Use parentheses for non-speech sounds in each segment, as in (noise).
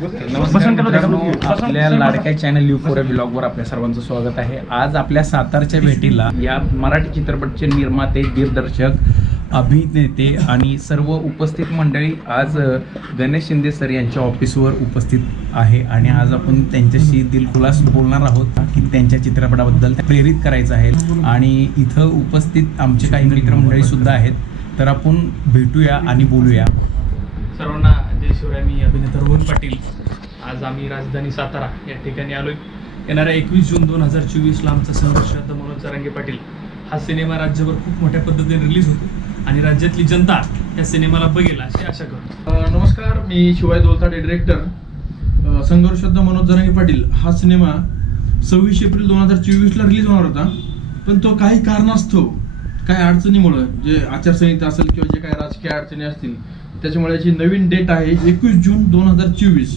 नमस्कार मित्रांनो आपल्या लाडक्या चॅनल यू फोर ब्लॉगवर आपल्या सर्वांचं स्वागत आहे. आज आपल्या सातारच्या भेटीला या मराठी चित्रपटचे निर्माते दिग्दर्शक अभिनेते आणि सर्व उपस्थित मंडळी आज गणेश शिंदे सर यांच्या ऑफिसवर उपस्थित आहे आणि आज आपण त्यांच्याशी दिलखुलास बोलणार आहोत की त्यांच्या चित्रपटाबद्दल प्रेरित करायचं आहे. आणि इथं उपस्थित आमचे काही मित्रमंडळी सुद्धा आहेत. तर आपण भेटूया आणि बोलूया. सर्वांना जय मी अभिनेता रोहन पाटील. आज आम्ही राजधानी सातारा या ठिकाणी आलोय. येणाऱ्या एकवीस जून दोन हजार चोवीसला आमचा संघर्ष मनोज चरांगे पाटील. हा सिनेमा राज्यभर खूप मोठ्या पद्धतीने रिलीज होतो आणि राज्यातली जनता या सिनेमाला बघेल अशी आशा करतो. नमस्कार मी शिवाय दोलताडे डिरेक्टर संघर्षोद्ध मनोज जरांगे पाटील. हा सिनेमा सव्वीस एप्रिल दोन हजार चोवीसला रिलीज होणार होता. पण तो काही कारणास्तव काही अडचणीमुळं जे आचारसंहिता असेल किंवा जे काही राजकीय अडचणी असतील त्याच्यामुळे याची नवीन डेट आहे. एकवीस जून दोन हजार चोवीस.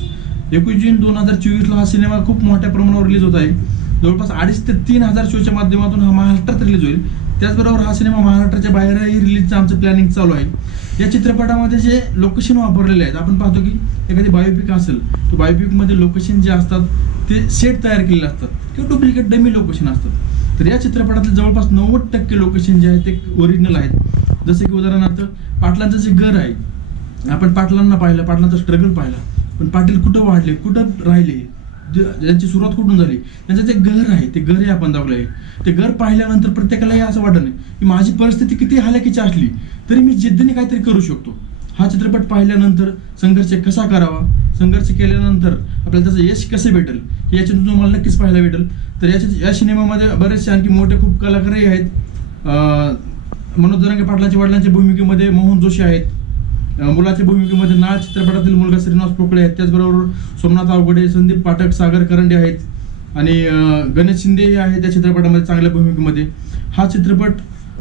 एकवीस जून दोन हजार चोवीसला हा सिनेमा खूप मोठ्या प्रमाणावर रिलीज होत आहे. जवळपास अडीच ते तीन हजार शोच्या माध्यमातून हा महाराष्ट्रात रिलीज होईल. त्याचबरोबर हा सिनेमा महाराष्ट्राच्या बाहेरही रिलीजचं आमचं प्लॅनिंग चालू आहे. या चित्रपटामध्ये जे लोकेशन वापरलेले आहेत आपण पाहतो की एखादी बायोपिक असेल तर बायोपिकमध्ये लोकेशन जे असतात ते सेट तयार केलेले असतात. किंवा डुप्लिकेट डमी लोकेशन असतात. तर या चित्रपटातले जवळपास नव्वद टक्के लोकेशन जे आहे ते ओरिजिनल आहेत. जसे की उदाहरणार्थ पाटलांचं जे घर आहे आपण पाटलांना पाहिलं पाटलांचा स्ट्रगल पाहिला. पण पाटील कुठं वाढले कुठं राहिले? ज्यांची सुरुवात कुठून झाली? त्यांचं जे घर आहे ते घर हे आपण दाखवलं आहे. ते घर पाहिल्यानंतर प्रत्येकालाही असं वाटत नाही की माझी परिस्थिती किती हालाकीची असली तरी मी जिद्दीने काहीतरी करू शकतो. हा चित्रपट पाहिल्यानंतर संघर्ष कसा करावा? संघर्ष केल्यानंतर आपल्याला त्याचं यश कसे भेटेल? हे याच्यातून तुम्हाला नक्कीच पाहायला भेटेल. तर याच्या या सिनेमामध्ये बरेचसे आणखी मोठे खूप कलाकारही आहेत. मनोज रंगे पाटलांच्या वडिलांच्या भूमिकेमध्ये मोहन जोशी आहेत. मुलाच्या भूमिकेमध्ये नाळ चित्रपटातील मुलगा श्रीनिवास पोकळे आहेत. त्याचबरोबर सोमनाथ अवघडे संदीप पाठक सागर करंडे आहेत. आणि गणेश शिंदे हे आहेत त्या चित्रपटामध्ये चांगल्या भूमिकेमध्ये. हा चित्रपट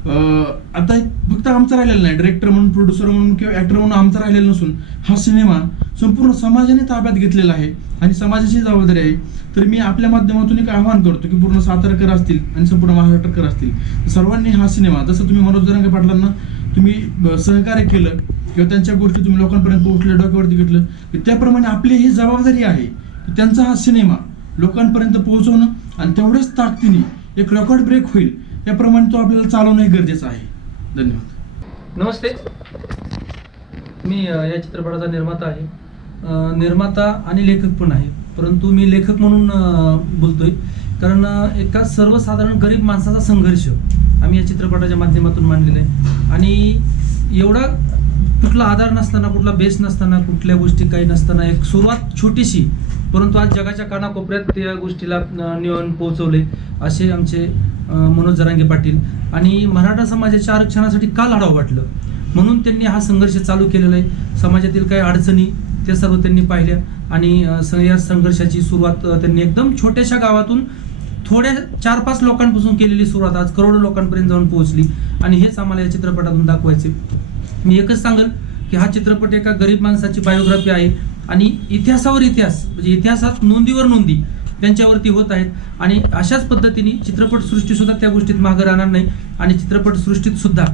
आता फक्त आमचा राहिलेला नाही. डिरेक्टर म्हणून प्रोड्युसर म्हणून किंवा ॲक्टर म्हणून आमचा राहिलेला नसून हा सिनेमा संपूर्ण समाजाने ताब्यात घेतलेला आहे. आणि समाजाची जबाबदारी आहे. तर मी आपल्या माध्यमातून एक आवाहन करतो की पूर्ण सातारकर असतील आणि संपूर्ण महाराष्ट्रकर असतील. सर्वांनी हा सिनेमा जसं तुम्ही मनोज रंग पाटलांना तुम्ही सहकार्य केलं किंवा त्यांच्या गोष्टी तुम्ही लोकांपर्यंत पोहोचल्या डोक्यावरती घेतलं की त्याप्रमाणे आपली ही जबाबदारी आहे की त्यांचा हा सिनेमा लोकांपर्यंत पोहोचवणं आणि तेवढ्याच ताकदीने एक रेकॉर्ड ब्रेक होईल. याप्रमाणे तो आपल्याला चालवणं हे गरजेचं आहे. धन्यवाद. नमस्ते. मी या चित्रपटाचा निर्माता आहे. निर्माता आणि लेखक पण आहे. परंतु मी लेखक म्हणून बोलतोय. कारण एका सर्वसाधारण गरीब माणसाचा संघर्ष. आम्ही या चित्रपटाच्या माध्यमातून मांडलेलं आहे. आणि एवढा कुठला आधार नसताना कुठला बेस नसताना कुठल्या गोष्टी काही नसताना एक सुरुवात छोटीशी परंतु आज जगाच्या कानाकोपऱ्यात त्या गोष्टीला अ, नेऊन पोहोचवले असे आमचे मनोज जरांगे पाटील आणि मराठा समाजाच्या आरक्षणासाठी का लढावं वाटलं? म्हणून त्यांनी हा संघर्ष चालू केलेला आहे. समाजातील काही अडचणी त्या सर्व त्यांनी पाहिल्या आणि या संघर्षाची सुरुवात त्यांनी एकदम छोट्याशा गावातून थोड्या चार पाच लोकांपासून केलेली सुरुवात आज करोडो लोकांपर्यंत जाऊन पोहोचली. आणि हेच आम्हाला या चित्रपटातून दाखवायचे. मी एकच सांगेल की हा चित्रपट एका गरीब माणसाची बायोग्राफी आहे. आणि इतिहासावर इतिहास म्हणजे इतिहासात नोंदीवर नोंदी त्यांच्यावरती होत आहेत. आणि अशाच पद्धतीने चित्रपटसृष्टीसुद्धा त्या गोष्टीत मागं राहणार नाही. आणि चित्रपटसृष्टीतसुद्धा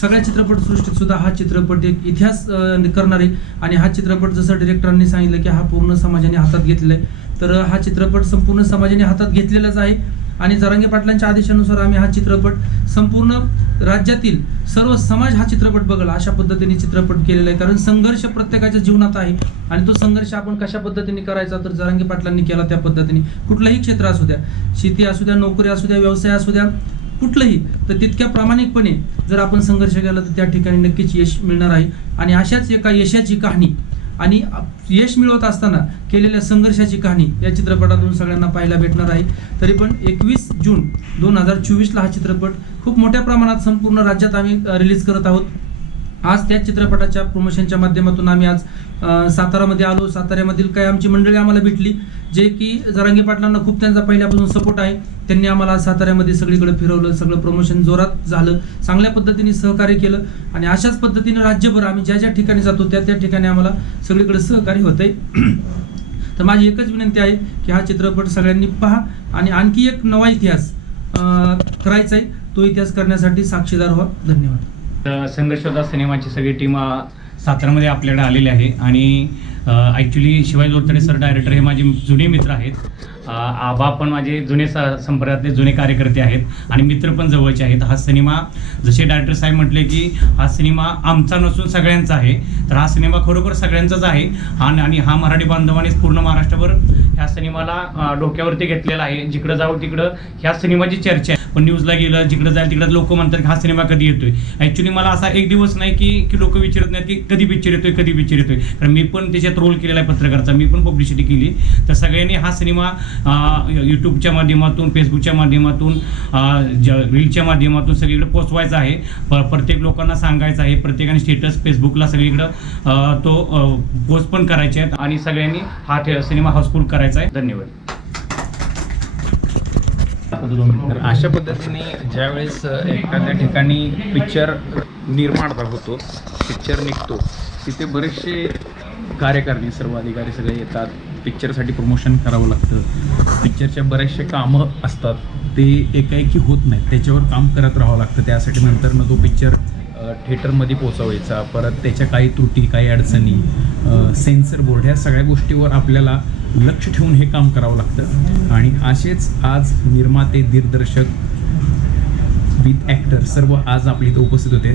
सगळ्या चित्रपटसृष्टीतसुद्धा हा चित्रपट एक इतिहास करणारे करणार. आहे आणि हा चित्रपट जसं डिरेक्टरांनी सांगितलं की हा पूर्ण समाजाने हातात घेतलेला आहे. तर हा चित्रपट संपूर्ण समाजाने हातात घेतलेलाच आहे. आणि जरांगे पाटलांच्या आदेशानुसार आम्ही हा चित्रपट संपूर्ण राज्यातील सर्व समाज हा चित्रपट बघला अशा पद्धतीने चित्रपट केलेला आहे. कारण संघर्ष प्रत्येकाच्या जीवनात आहे. आणि तो संघर्ष आपण कशा पद्धतीने करायचा तर जरांगे पाटलांनी केला त्या पद्धतीने. कुठलंही क्षेत्र असू द्या शेती असू द्या नोकरी असू द्या व्यवसाय असू द्या कुठलंही तर तितक्या प्रामाणिकपणे जर आपण संघर्ष केला तर त्या ठिकाणी नक्कीच यश मिळणार आहे. आणि अशाच एका यशाची कहाणी आणि यश मिळवत असताना केलेल्या संघर्षाची कहाणी या चित्रपटातून सगळ्यांना पाहायला भेटणार आहे. तरी पण एकवीस जून दोन हजार चोवीसला हा चित्रपट खूप मोठ्या प्रमाणात संपूर्ण राज्यात आम्ही रिलीज करत आहोत. आज त्या चित्रपटाच्या प्रमोशनच्या माध्यमातून आम्ही आज सातारामध्ये आलो. साताऱ्यामधील काही आमची मंडळी आम्हाला भेटली जे की जरांगे पाटलांना खूप त्यांचा पहिल्यापासून सपोर्ट आहे. त्यांनी आम्हाला साताऱ्यामध्ये सगळीकडे फिरवलं सगळं प्रमोशन जोरात झालं. चांगल्या पद्धतीने सहकार्य केलं आणि अशाच पद्धतीने राज्यभर आम्ही ज्या ज्या ठिकाणी जातो त्या त्या ठिकाणी आम्हाला सगळीकडे सहकार्य होतंय. (clears throat) तर माझी एकच विनंती आहे की हा चित्रपट सगळ्यांनी पहा आणि आणखी एक नवा इतिहास करायचा आहे तो इतिहास करण्यासाठी साक्षीदार व्हा. धन्यवाद. संघर्षदा सिनेमाची सगळी टीम सातारामध्ये आपल्याकडे आलेली आहे. आणि ॲक्च्युली शिवाय लोटडे सर डायरेक्टर हे माझे जुने मित्र आहेत. आबा पण माझे जुने स संपर्कातले जुने कार्यकर्ते आहेत. आणि मित्र पण जवळचे आहेत. हा सिनेमा जसे डायरेक्टर साहेब म्हटले की हा सिनेमा आमचा नसून सगळ्यांचा आहे. तर हा सिनेमा खरोखर सगळ्यांचाच आहे. आणि आणि हा मराठी बांधवांनीच पूर्ण महाराष्ट्रभर ह्या सिनेमाला डोक्यावरती घेतलेला आहे. जिकडं जाऊ तिकडं ह्या सिनेमाची चर्चा आहे. पण न्यूजला गेलं जिकडं जाईल तिकडं लोक म्हणतात की हा सिनेमा कधी येतोय? ॲक्च्युली मला असा एक दिवस नाही की की लोक विचारत नाहीत की कधी पिक्चर येतोय कधी पिक्चर येतोय. कारण मी पण त्याच्यात रोल केलेला आहे पत्रकारचा. मी पण पब्लिसिटी केली. तर सगळ्यांनी हा सिनेमा यूट्यूबच्या माध्यमातून फेसबुकच्या माध्यमातून ज- रीलच्या माध्यमातून सगळीकडे पोचवायचा आहे. प- प्रत्येक लोकांना सांगायचं आहे. प्रत्येकाने स्टेटस फेसबुकला सगळीकडं तो पोस्ट पण करायचे आहेत. आणि सगळ्यांनी हा थे- सिनेमा हाऊसफुल करायचा आहे धन्यवाद. तर अशा पद्धतीने ज्यावेळेस एखाद्या ठिकाणी पिक्चर निर्माण होतो पिक्चर निघतो तिथे बरेचसे कार्यकारणी सर्व अधिकारी सगळे येतात. पिक्चरसाठी प्रमोशन करावं लागतं. पिक्चरच्या बरेचसे कामं असतात. ते एकाएकी होत नाहीत. त्याच्यावर काम करत राहावं लागतं. त्यासाठी नंतर मग तो पिक्चर थिएटरमध्ये पोचवायचा परत त्याच्या काही त्रुटी काही अडचणी सेन्सर बोर्ड ह्या सगळ्या गोष्टीवर आपल्याला लक्ष ठेवून हे काम करावं लागतं. आणि असेच आज निर्माते दिग्दर्शक विथ ॲक्टर सर्व आज आपली इथं उपस्थित होते.